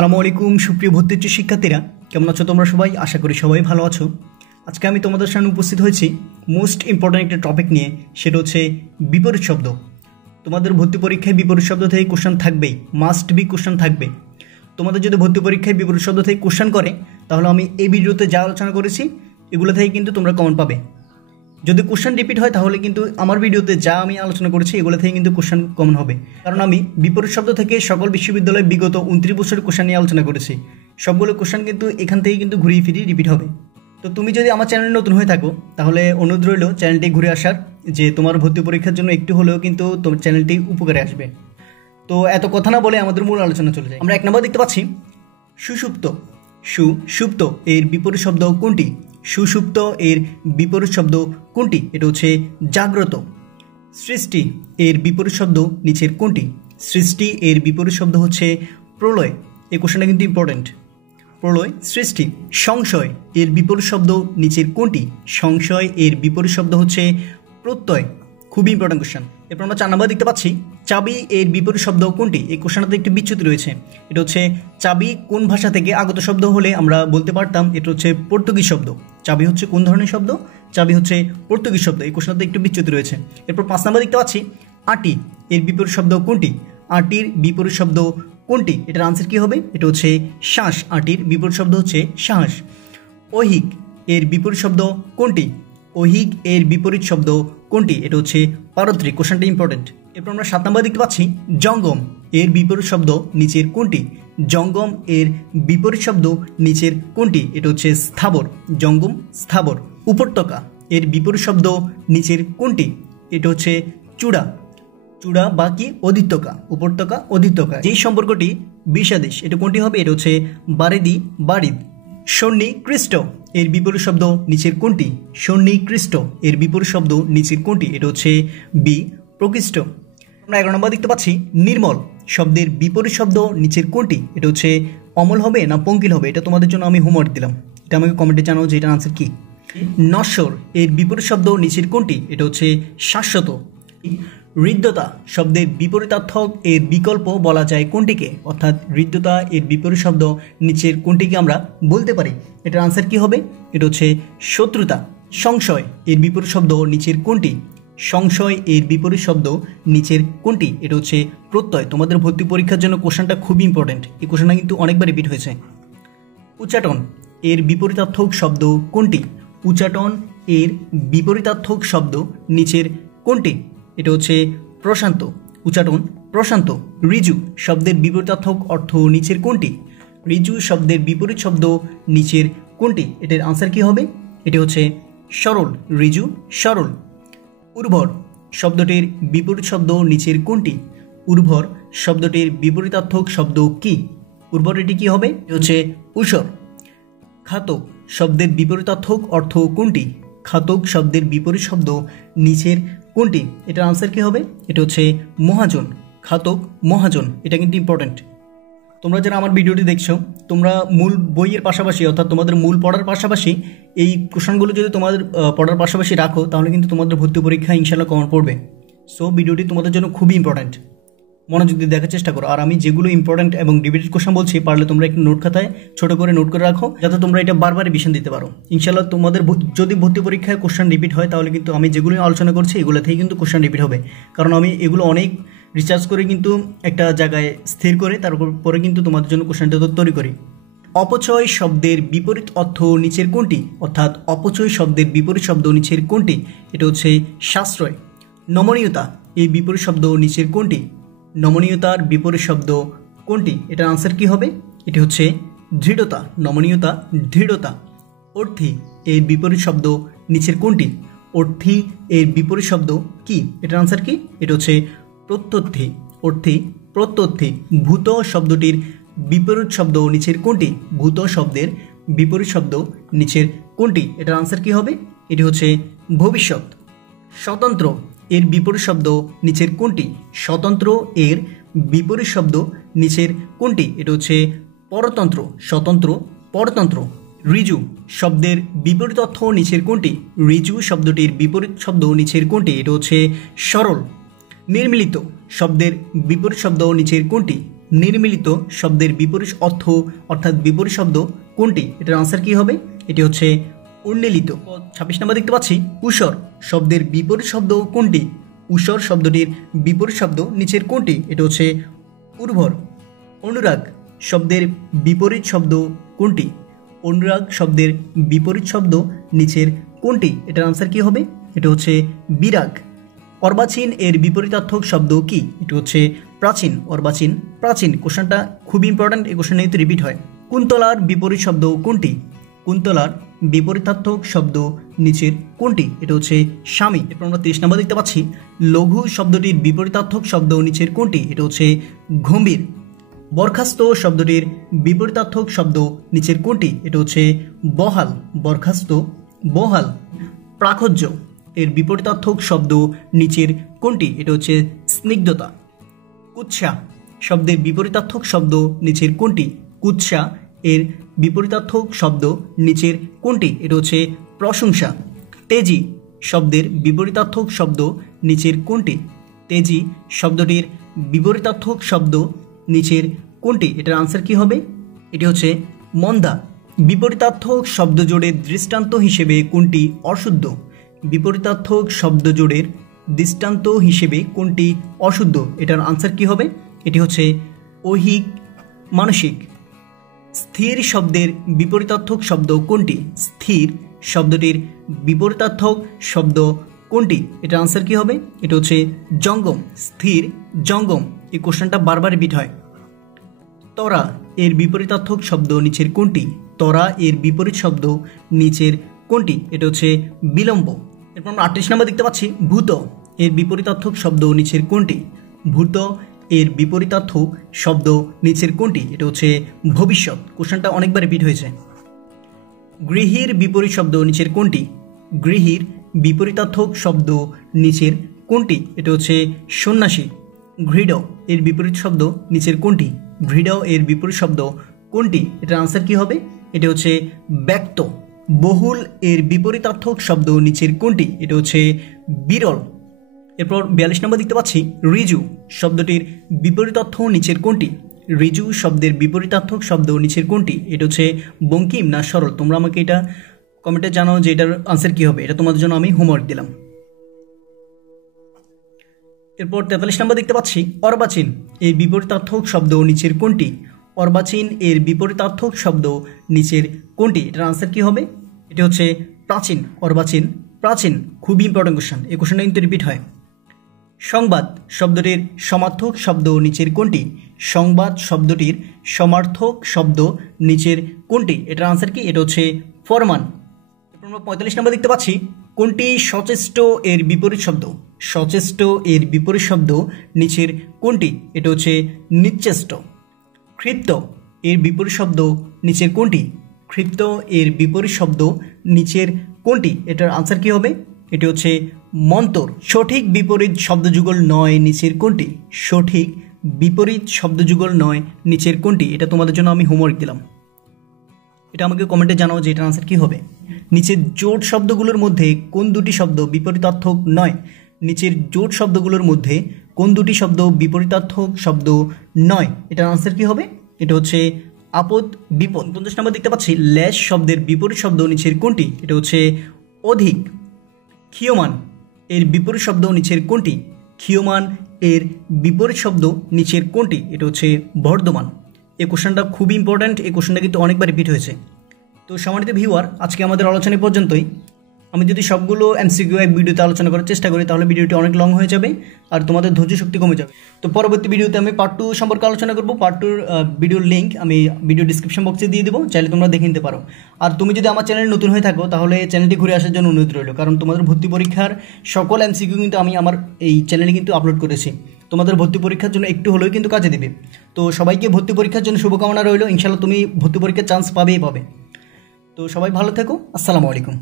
আসসালামু আলাইকুম সুপ্রিয় ভর্তি উচ্চ শিক্ষার্থীরা, কেমন আছো তোমরা সবাই? আশা করি সবাই ভালো আছো। আজকে আমি তোমাদের সামনে উপস্থিত হয়েছি মোস্ট ইম্পর্ট্যান্ট একটা টপিক নিয়ে, সেটা হচ্ছে বিপরীত শব্দ। তোমাদের ভর্তি পরীক্ষায় বিপরীত শব্দ থেকে কোশ্চেন থাকবেই, মাস্ট বি কোশ্চেন থাকবে। তোমাদের যদি ভর্তি পরীক্ষায় বিপরীত শব্দ থেকে কোশ্চেন করে, তাহলে আমি এই ভিডিওতে যা আলোচনা করেছি এগুলো থেকে কিন্তু তোমরা কমন পাবে। যদি কোশ্চেন রিপিট হয় তাহলে কিন্তু আমার ভিডিওতে যা আমি আলোচনা করেছি এগুলো থেকে কিন্তু কোশ্চেন কমন হবে, কারণ আমি বিপরীত শব্দ থেকে সকল বিশ্ববিদ্যালয়ে বিগত 29 বছরের কোশ্চেন নিয়ে আলোচনা করেছি। সবগুলো কোশ্চেন কিন্তু এখান থেকে কিন্তু ঘুরিয়ে ফিরিয়ে রিপিট হবে। তো তুমি যদি আমার চ্যানেলে নতুন হয়ে থাকো তাহলে অনুরোধ রইল চ্যানেলটি ঘুরে আসার, যে তোমার ভর্তি পরীক্ষার জন্য একটু হলেও কিন্তু তোমার চ্যানেলটি উপকারে আসবে। তো এত কথা না বলে আমাদের মূল আলোচনা চলে যায়। আমরা এক নম্বর দেখতে পাচ্ছি সুষুপ্ত। সুষুপ্ত এর বিপরীত শব্দ কোনটি? সুষুপ্ত এর বিপরীত শব্দ কোনটি? এটা হচ্ছে জাগ্রত। সৃষ্টি এর বিপরীত শব্দ নিচের কোনটি? সৃষ্টি এর বিপরীত শব্দ হচ্ছে প্রলয়। এই কোশ্চেনটা কিন্তু ইম্পর্টেন্ট। প্রলয়, সৃষ্টি। সংশয় এর বিপরীত শব্দ নিচের কোনটি? সংশয় এর বিপরীত শব্দ হচ্ছে প্রত্যয়। খুবই ইম্পর্টেন্ট কোশ্চেন। এরপর আমরা 4 নম্বর দেখতে পাচ্ছি চাবি এর বিপরীত শব্দ কোনটি? এই কোশ্চেনটাতে একটি বিচ্যুতি রয়েছে। এটা হচ্ছে চাবি কোন ভাষা থেকে আগত শব্দ হলে আমরা বলতে পারতাম এটা হচ্ছে পর্তুগিজ শব্দ। চাবি হচ্ছে কোন ধরনের শব্দ? চাবি হচ্ছে পর্তুগিজ শব্দ। এই কোশ্চেনটাতে একটু বিচ্যুতি রয়েছে। এরপর 5 নম্বর দেখতে পাচ্ছি আটি এর বিপরীত শব্দ কোনটি? আটির বিপরীত শব্দ কোনটি? এটার আনসার কি হবে? এটা হচ্ছে শ্বাস। আটির বিপরীত শব্দ হচ্ছে শ্বাস। ঐহিক এর বিপরীত শব্দ কোনটি? ঐহিক এর বিপরীত শব্দ কোনটি? এটা হচ্ছে পারত্রিক। কোশ্চেনটা ইম্পর্টেন্ট। এরপর আমরা 7 নম্বর দেখতে পাচ্ছি জঙ্গম এর বিপরীত শব্দ নিচের কোনটি? জঙ্গম এর বিপরীত শব্দ নিচের কোনটি? এটা হচ্ছে স্থাবর। জঙ্গম, স্থাবর। উপত্যকা এর বিপরীত শব্দ নিচের কোনটি? এটা হচ্ছে চূড়া। চূড়া বা কি? অধিত্যকা। উপত্যকা, অধিত্যকা। যেই সম্পর্কটি বিষাদেশ, এটা কোনটি হবে? এটা হচ্ছে বারেদি, বারিদ। সন্নিকৃষ্ট এর বিপরীত শব্দ নিচের কোনটি? সন্নিকৃষ্ট এর বিপরীত শব্দ নিচের কোনটি? এটা হচ্ছে বি, প্রকৃষ্ট। আমরা 11 নম্বর দেখতে পাচ্ছি নির্মল শব্দের বিপরীত শব্দ নিচের কোনটি? এটা হচ্ছে অমল হবে না পঙ্কিল হবে? এটা তোমাদের জন্য আমি হোমওয়ার্ক দিলাম, এটা আমাকে কমেন্টে জানাও যে এটার আনসার কি। নশ্বর এর বিপরীত শব্দ নিচের কোনটি? এটা হচ্ছে শাশ্বত। হৃদ্যতা শব্দের বিপরীতার্থক এর বিকল্প বলা যায় কোনটিকে? অর্থাৎ হৃদ্যতা এর বিপরীত শব্দ নিচের কোনটিকে আমরা বলতে পারি? এটার আনসার কি হবে? এটা হচ্ছে শত্রুতা। সংশয় এর বিপরীত শব্দ নিচের কোনটি? সংশয় এর বিপরীত শব্দ নিচের কোনটি? এটা হচ্ছে প্রত্যয়। তোমাদের ভর্তি পরীক্ষার জন্য কোশ্চেনটা খুবই ইম্পর্টেন্ট। এই কোশ্চেনটা কিন্তু অনেকবার রিপিট হয়েছে। উচ্চাটন এর বিপরীতার্থক শব্দ কোনটি? উচ্চাটন এর বিপরীতার্থক শব্দ নিচের কোনটি? এটা হচ্ছে প্রশান্ত। উচ্চাটন, প্রশান্ত। ঋজু শব্দের বিপরীতার্থক অর্থ নিচের কোনটি? ঋজু শব্দের বিপরীত শব্দ নিচের কোনটি? এটার আনসার কি হবে? এটা হচ্ছে সরল। ঋজু, সরল। উর্বর শব্দটির বিপরীত শব্দ নিচের কোনটি? উর্বর শব্দটির বিপরীতার্থক শব্দ কি? উর্বর, এটি কি হবে? এটা হচ্ছে ঊষর। ঘাতক শব্দের বিপরীতার্থক অর্থ কোনটি? ঘাতক শব্দের বিপরীত শব্দ নিচের কোনটি? এটার আনসার কি হবে? এটা হচ্ছে মহাজন। ঘাতক, মহাজন। এটা কিন্তু ইম্পর্টেন্ট। তোমরা যারা আমার ভিডিওটি দেখছো, তোমরা মূল বইয়ের পাশাপাশি অর্থাৎ তোমাদের মূল পড়ার পাশাপাশি এই কোশ্চেনগুলো যদি তোমাদের পড়ার পাশাপাশি রাখো তাহলে কিন্তু তোমাদের ভর্তি পরীক্ষা ইনশাল্লাহ কমন পড়বে। সো ভিডিওটি তোমাদের জন্য খুবই ইম্পর্টেন্ট, মনোযোগ দিয়ে দেখার চেষ্টা করো। আর আমি যেগুলো ইম্পর্টেন্ট এবং রিপিটেড কোশ্চেন বলছি, পারলে তোমরা একটু নোট খাতায় ছোটো করে নোট করে রাখো, যাতে তোমরা এটা বারবার রিভিশন দিতে পারো। ইনশাল্লাহ তোমাদের যদি ভর্তি পরীক্ষায় কোশ্চেন রিপিট হয় তাহলে কিন্তু আমি যেগুলো আলোচনা করছি এগুলো থেকে কিন্তু কোশ্চেন রিপিট হবে, কারণ আমি এগুলো অনেক রিসার্চ করে কিন্তু একটা জায়গায় স্থির করে তারপরে কিন্তু তোমাদের জন্য কোশ্চেনটা তৈরি করি। অপচয় শব্দের বিপরীত অর্থ নিচের কোনটি? অর্থাৎ অপচয় শব্দের বিপরীত শব্দ নিচের কোনটি? এটা হচ্ছে সাশ্রয়। নমনীয়তা এই বিপরীত শব্দ নিচের কোনটি? নমনীয়তার বিপরীত শব্দ কোনটি? এটার আনসার কি হবে? এটি হচ্ছে দৃঢ়তা। নমনীয়তা, দৃঢ়তা। অর্থী এর বিপরীত শব্দ নিচের কোনটি? অর্থী এর বিপরীত শব্দ কি? এটার আনসার কি? এটা হচ্ছে প্রত্যর্থী। অর্থী, প্রত্যর্থী। ভূত শব্দটির বিপরীত শব্দ নিচের কোনটি? ভূত শব্দের বিপরীত শব্দ নিচের কোনটি? এটার আনসার কি হবে? এটি হচ্ছে ভবিষ্যৎ। স্বতন্ত্র এর বিপরীত শব্দ নিচের কোনটি? স্বতন্ত্র এর বিপরীত শব্দ নিচের কোনটি? এটা হচ্ছে পরতন্ত্র। স্বতন্ত্র, পরতন্ত্র। ঋজু শব্দের বিপরীত অর্থ নিচের কোনটি? ঋজু শব্দটির বিপরীত শব্দ নিচের কোনটি? এটা হচ্ছে সরল। নির্মিলিত শব্দের বিপরীত শব্দ নিচের কোনটি? নির্মিলিত শব্দের বিপরীত অর্থ অর্থাৎ বিপরীত শব্দ কোনটি? এটার আনসার কি হবে? এটি হচ্ছে উন্মিলিত। 26 নম্বর দেখতে পাচ্ছি, ঊষর শব্দের বিপরীত শব্দ কোনটি? ঊষর শব্দটির বিপরীত শব্দ নিচের কোনটি? এটা হচ্ছে উর্বর। অনুরাগ শব্দের বিপরীত শব্দ কোনটি? অনুরাগ শব্দের বিপরীত শব্দ নিচের কোনটি? এটার আনসার কি হবে? এটা হচ্ছে বিরাগ। অর্বাচীন এর বিপরীতার্থক শব্দ কি? এটা হচ্ছে প্রাচীন। অর্বাচীন প্রাচীন। কোশ্চেনটা খুব ইম্পর্ট্যান্ট, এই কোশ্চেন তো রিপিট হয়। কুন্তলার বিপরীত শব্দ কোনটি? কুন্তলার বিপরীতার্থক শব্দ নিচের কোনটি? এটা হচ্ছে স্বামী। এরপর আমরা 30 নম্বর দেখতে পাচ্ছি, লঘু শব্দটির বিপরীতার্থক শব্দ নিচের কোনটি? এটা হচ্ছে গম্ভীর। বরখাস্ত শব্দটির বিপরীতার্থক শব্দ নিচের কোনটি? এটা হচ্ছে বহাল। বরখাস্ত বহাল। প্রাকজ্য এর বিপরীতার্থক শব্দ নিচের কোনটি? এটা হচ্ছে স্নিগ্ধতা। কুৎসা শব্দের বিপরীতার্থক শব্দ নিচের কোনটি? কুৎসা এর বিপরীতার্থক শব্দ নিচের কোনটি? এটা হচ্ছে প্রশংসা। তেজি শব্দের বিপরীতার্থক শব্দ নিচের কোনটি? তেজি শব্দটির বিপরীতার্থক শব্দ নিচের কোনটি? এটার আনসার কি হবে? এটি হচ্ছে মন্দা। বিপরীতার্থক শব্দজোড়ের দৃষ্টান্ত হিসেবে কোনটি অশুদ্ধ? বিপরীতার্থক শব্দজোড়ের দৃষ্টান্ত হিসেবে কোনটি অশুদ্ধ? এটার আনসার কি হবে? এটি হচ্ছে ঐহিক মানসিক। স্থির শব্দের বিপরীতার্থক শব্দ কোনটি? স্থির শব্দটির বিপরীতার্থক শব্দ কোনটি? এটার আনসার কি হবে? এটা হচ্ছে জঙ্গম। স্থির জঙ্গম। এই কোশ্চেনটা বারবার রিপিট হয়। তরা এর বিপরীতার্থক শব্দ নিচের কোনটি? তরা এর বিপরীত শব্দ নিচের কোনটি? এটা হচ্ছে বিলম্ব। এরপর আমরা 38 নম্বর দেখতে পাচ্ছি, ভূত এর বিপরীতার্থক শব্দ নিচের কোনটি? ভূত এর বিপরীতার্থক শব্দ নিচের কোনটি? এটা হচ্ছে ভবিষ্যৎ। কোশ্চেনটা অনেকবার রিপিট হয়েছে। গৃহীর বিপরীত শব্দ নিচের কোনটি? গৃহীর বিপরীতার্থক শব্দ নিচের কোনটি? এটা হচ্ছে সন্ন্যাসী। ঘৃড এর বিপরীত শব্দ নিচের কোনটি? ঘৃড এর বিপরীত শব্দ কোনটি? এটার আনসার কি হবে? এটা হচ্ছে ব্যক্ত। বহুল এর বিপরীতার্থক শব্দ নিচের কোনটি? এটা হচ্ছে বিরল। এরপর 42 নম্বর দেখতে পাচ্ছি, ঋজু শব্দটির বিপরীতার্থ নিচের কোনটি? ঋজু শব্দের বিপরীতার্থক শব্দ নিচের কোনটি? এটা হচ্ছে বঙ্কিম না সরল। তোমরা আমাকে এটা কমেন্টে জানাও যে এটার আনসার কি হবে। এটা তোমাদের জন্য আমি হোমওয়ার্ক দিলাম। এরপর 43 নম্বর দেখতে পাচ্ছি, অর্বাচীন এর বিপরীতার্থক শব্দ নিচের কোনটি? অর্বাচীন এর বিপরীতার্থক শব্দ নিচের কোনটি? এটার আনসার কি হবে? এটা হচ্ছে প্রাচীন। অর্বাচীন প্রাচীন। খুবই ইম্পর্টেন্ট কোশ্চেন, এই কোশ্চেনটা কিন্তু রিপিট হয়। সংবাদ শব্দটির সমার্থক শব্দ নিচের কোনটি? সংবাদ শব্দটির সমার্থক শব্দ নিচের কোনটি? এটার আনসার কি? এটা হচ্ছে ফরমান। আমরা 45 নম্বর দেখতে পাচ্ছি, কোনটি সচেষ্ট এর বিপরীত শব্দ? সচেষ্ট এর বিপরীত শব্দ নিচের কোনটি? এটা হচ্ছে নিশ্চেষ্ট। ক্ষিপ্ত এর বিপরীত শব্দ নিচের কোনটি? ক্ষিপ্ত এর বিপরীত শব্দ নিচের কোনটি? এটার আনসার কি হবে? এটি হচ্ছে মন্তর। সঠিক বিপরীত শব্দযুগল নয় নিচের কোনটি? সঠিক বিপরীত শব্দযুগল নয় নিচের কোনটি? এটা তোমাদের জন্য আমি হোমওয়ার্ক দিলাম। এটা আমাকে কমেন্টে জানাও যে এটার আনসার কি হবে। নিচের জোট শব্দগুলোর মধ্যে কোন দুটি শব্দ বিপরীতার্থক নয়? নিচের জোট শব্দগুলোর মধ্যে কোন দুটি শব্দ বিপরীতার্থক শব্দ নয়? এটার আনসার কি হবে? এটা হচ্ছে আপদ বিপদ। 50 নম্বর দেখতে পাচ্ছি, ল্যাশ শব্দের বিপরীত শব্দ নিচের কোনটি? এটা হচ্ছে অধিক। ক্ষীয়মান এর বিপরীত শব্দ নিচের কোনটি? ক্ষীয়মান এর বিপরীত শব্দ নিচের কোনটি? এটা হচ্ছে বর্ধমান। এই কোশ্চেনটা খুবই ইম্পর্ট্যান্ট, এই কোশ্চেনটা কিন্তু অনেকবার রিপিট হয়েছে। তো সম্মানিত ভিউয়ার, আজকে আমাদের আলোচনা পর্যন্তই। আমি যদি সবগুলো এমসিকিউ এক ভিডিওতে আলোচনা করার চেষ্টা করি তাহলে ভিডিওটি অনেক লং হয়ে যাবে আর তোমাদের ধৈর্য শক্তি কমে যাবে। তো পরবর্তী ভিডিওতে আমি পার্ট 2 সম্পর্কে আলোচনা করব। পার্ট 2 ভিডিওর লিঙ্ক আমি ভিডিও ডিসক্রিপশন বক্সে দিয়ে দেবো, চাইলে তোমরা দেখে নিতে পারো। আর তুমি যদি আমার চ্যানেলে নতুন হয়ে থাকো তাহলে চ্যানেলটি ঘুরে আসার জন্য অনুরোধ রইল, কারণ তোমাদের ভর্তি পরীক্ষার সকল এমসিকিউ কিন্তু আমি আমার এই চ্যানেলে কিন্তু আপলোড করেছি। তোমাদের ভর্তি পরীক্ষার জন্য একটু হলেও কিন্তু কাজে দেবে। তো সবাইকে ভর্তি পরীক্ষার জন্য শুভকামনা রইল। ইনশাআল্লাহ তুমি ভর্তি পরীক্ষার চান্স পাবেই পাবে। তো সবাই ভালো থেকো। আসসালামু আলাইকুম।